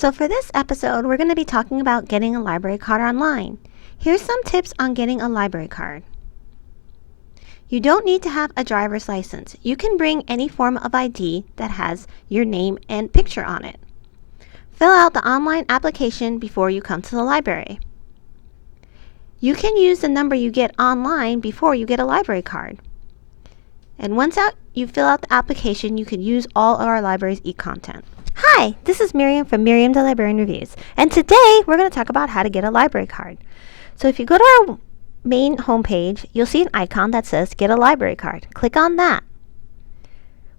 So for this episode, we're going to be talking about getting a library card online. Here's some tips on getting a library card. You don't need to have a driver's license. You can bring any form of ID that has your name and picture on it. Fill out the online application before you come to the library. You can use the number you get online before you get a library card. And once you fill out the application, you can use all of our library's e-content. Hi, this is Miriam from Miriam the Librarian Reviews, and today we're going to talk about how to get a library card. So if you go to our main homepage, you'll see an icon that says Get a Library Card. Click on that.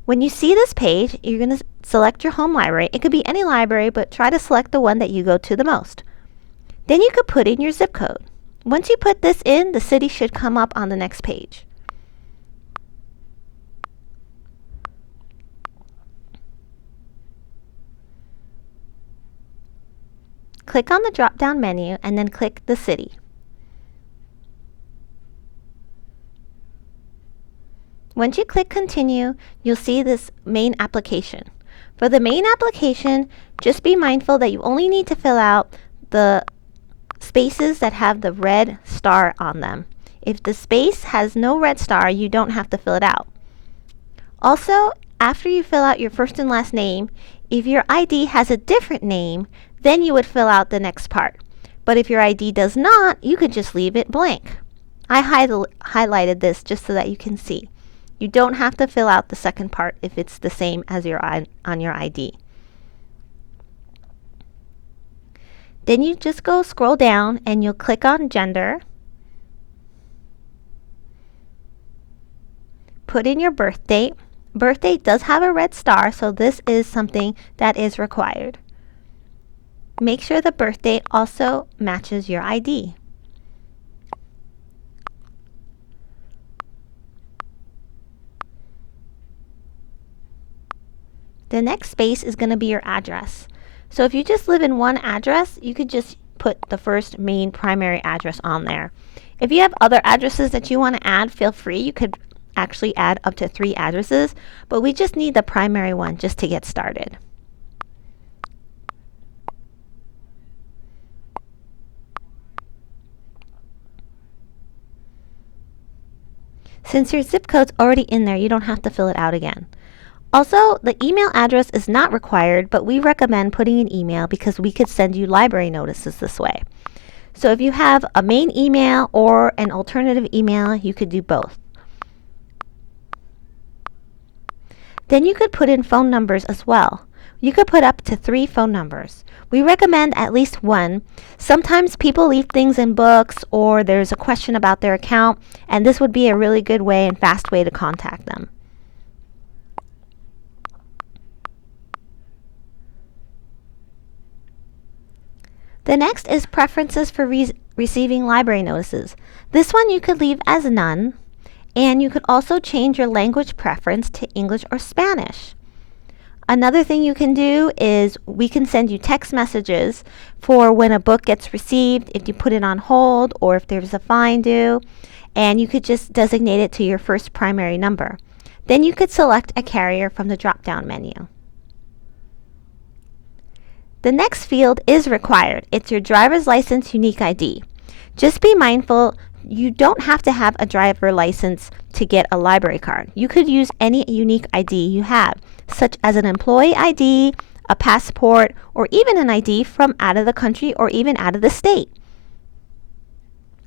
When you see this page, you're going to select your home library. It could be any library, but try to select the one that you go to the most. Then you could put in your zip code. Once you put this in, the city should come up on the next page. Click on the drop-down menu and then click the city. Once you click continue, you'll see this main application. For the main application, just be mindful that you only need to fill out the spaces that have the red star on them. If the space has no red star, you don't have to fill it out. Also, after you fill out your first and last name, if your ID has a different name, then you would fill out the next part. But if your ID does not, you could just leave it blank. I highlighted this just so that you can see. You don't have to fill out the second part if it's the same as on your ID. Then you just scroll down and you'll click on gender. Put in your birth date. Birth date does have a red star, so this is something that is required. Make sure the birth date also matches your ID. The next space is going to be your address. So if you just live in one address, you could just put the first main primary address on there. If you have other addresses that you want to add, feel free. You could actually add up to 3 addresses, but we just need the primary one just to get started. Since your zip code's already in there, you don't have to fill it out again. Also, the email address is not required, but we recommend putting an email because we could send you library notices this way. So if you have a main email or an alternative email, you could do both. Then you could put in phone numbers as well. You could put up to 3 phone numbers. We recommend at least 1. Sometimes people leave things in books or there's a question about their account, and this would be a really good way and fast way to contact them. The next is preferences for receiving library notices. This one you could leave as none, and you could also change your language preference to English or Spanish. Another thing you can do is we can send you text messages for when a book gets received, if you put it on hold, or if there's a fine due, and you could just designate it to your first primary number. Then you could select a carrier from the drop-down menu. The next field is required. It's your driver's license unique ID. Just be mindful, you don't have to have a driver license to get a library card. You could use any unique ID you have, such as an employee ID, a passport, or even an ID from out of the country or even out of the state.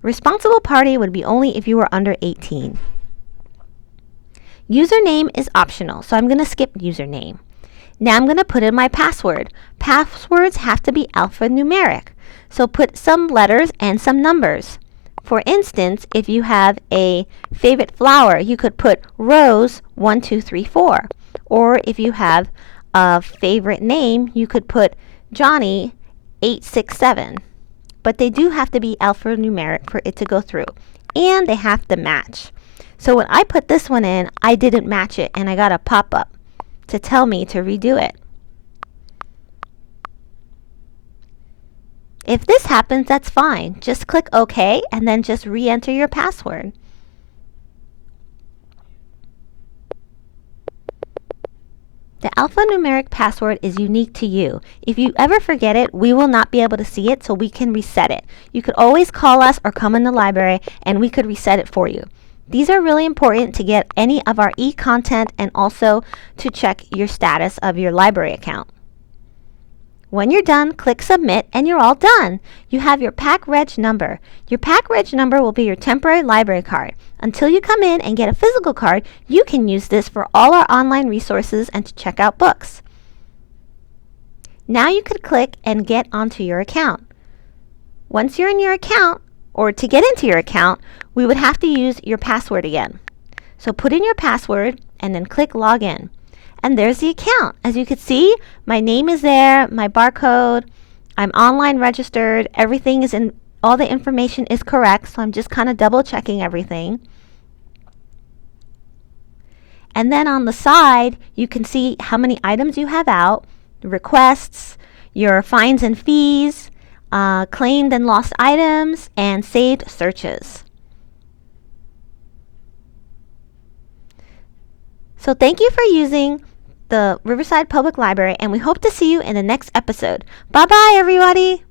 Responsible party would be only if you were under 18. Username is optional, so I'm going to skip username. Now I'm going to put in my password. Passwords have to be alphanumeric, so put some letters and some numbers. For instance, if you have a favorite flower, you could put Rose 1, 2, 3, 4. Or if you have a favorite name, you could put Johnny 8, 6, 7. But they do have to be alphanumeric for it to go through. And they have to match. So when I put this one in, I didn't match it and I got a pop-up to tell me to redo it. If this happens, that's fine. Just click OK and then just re-enter your password. The alphanumeric password is unique to you. If you ever forget it, we will not be able to see it, so we can reset it. You could always call us or come in the library and we could reset it for you. These are really important to get any of our e-content and also to check your status of your library account. When you're done, click Submit and you're all done. You have your Pack Reg number. Your Pack Reg number will be your temporary library card. Until you come in and get a physical card, you can use this for all our online resources and to check out books. Now you could click and get onto your account. Once you're in your account, or to get into your account, we would have to use your password again. So put in your password and then click Login. And there's the account. As you can see, my name is there, my barcode, I'm online registered, everything is in, all the information is correct, so I'm just kind of double checking everything. And then on the side, you can see how many items you have out, requests, your fines and fees, claimed and lost items, and saved searches. So thank you for using the Riverside Public Library, and we hope to see you in the next episode. Bye-bye, everybody!